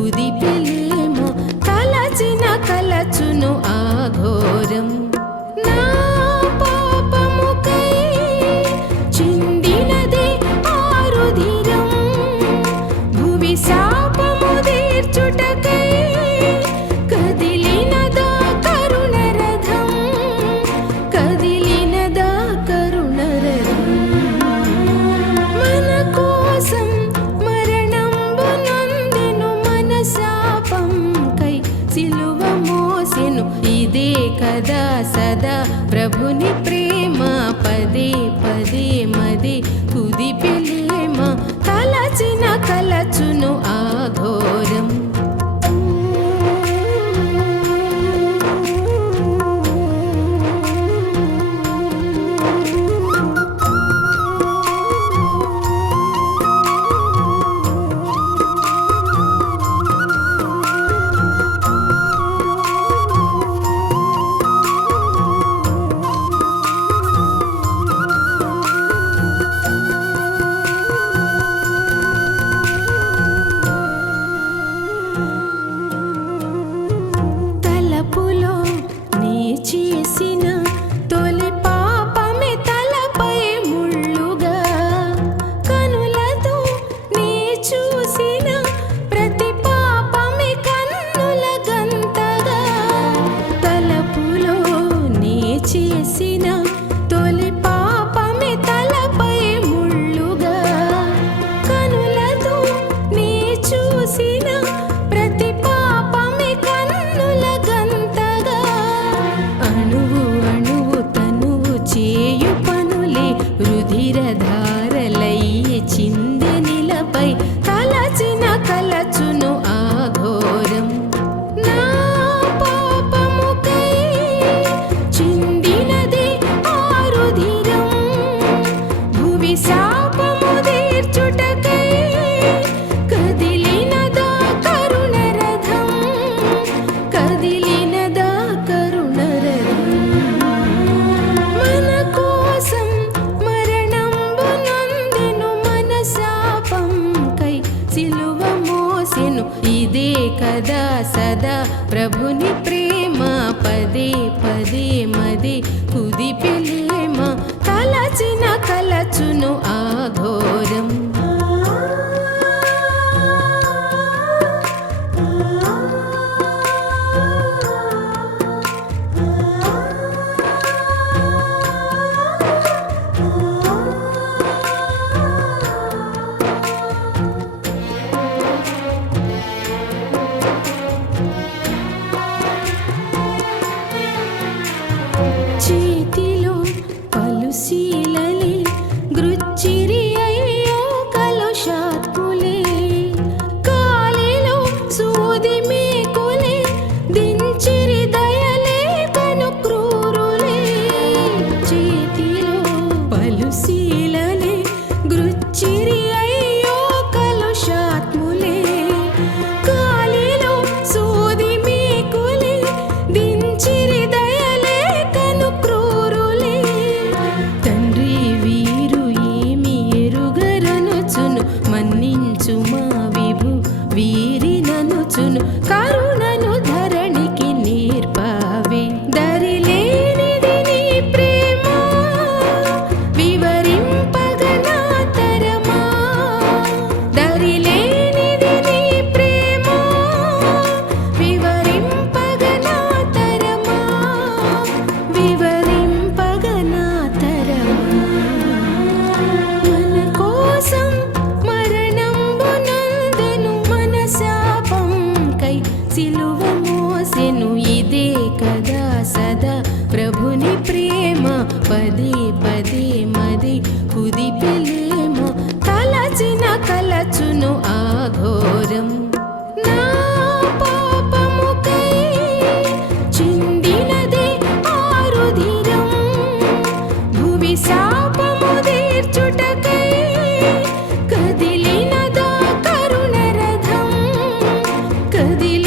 కుదిపిలేమో కలచిన కలచును ఆఘోరం. నా పాపముకై చిందినదే ఆరుధిరం, భువి శాపము తీర్చుటకై కదిలినదా కరుణరథం, కదిలినదా కరుణరథం. మన కోసం మరణంబు నొందెను, మన శాపం కై సిలువ మోసెను. ఇదే కదా సదా ప్రభుని ప్రేమ, పదే పదే మదే కుదిపిలేమ కలచిన కలచును ఆఘోరం. తలపులో నీ చేసిన తొలి పాపమే తలపై ముళ్ళుగా, కనులతో నీ చూసిన ప్రతి పాపమే కన్నుల గంతగా. తలపులో నీ చేసిన తొలి పాపమే తలపై ముళ్ళుగా, కనులతో నీ చూసిన ప్రతి పాపమే కన్నుల గంతగా. అణువు అణువు తనువు చేయు పనులే రుధిరధారలయ్యే చిందెనిలపై కలచిన కలచును ఆఘోరం. నా పాపముకై చిందినదే ఆరుధిరం, భువి శాపము తీర్చుటకై కదిలినదా కరుణరథం, కదిలినదా కరుణరథం. మన కోసం మరణంబు నొందెను, మన శాపం కై సిలువ మోసెను. ఇదే కదా సదా ప్రభుని ప్రేమ, పదే పదే మదే కుదిపిలేమ కలచిన కలచును ఆఘోరం. చేతిలో పలుశీలలే గృచ్చిరి అయ్యో కలుషాత్ములే, కాలిలో సూది మేకులే దించిరి దయలే కను క్రూరులే. చేతిలో పలుశీలలే గృచ్చిరి అయ్యో కలుషాత్ములే, కాలిలో సూది మేకులే దించిరి దయలే కను క్రూరులే. తండ్రి వీరు ఏమి ఎరుగరనుచును, మన్నించు మా విభు వీరిననుచును, కరుణను ధరణికి నేర్పావే. దరిలేనిది నీ ప్రేమ వివరింపగ నా తరమా, దరిలేనిది నీ ప్రేమ వివరింపగ నా తరమా, వివరింపగ నా తరమా. మన కోసం మరణంబు నొందెను, మన శాపం కై సిలువ మోసెను. ఇదే కదా సదా ప్రభుని ప్రేమ, పదే పదే మదే కుదిపిలేమ కలచిన కలచును ఆఘోరం. నా పాపముకై చిందినదే ఆరుధిరం, భువి శాపము తీర్చుటకై కదిలినదా కరుణరథం, కదిలి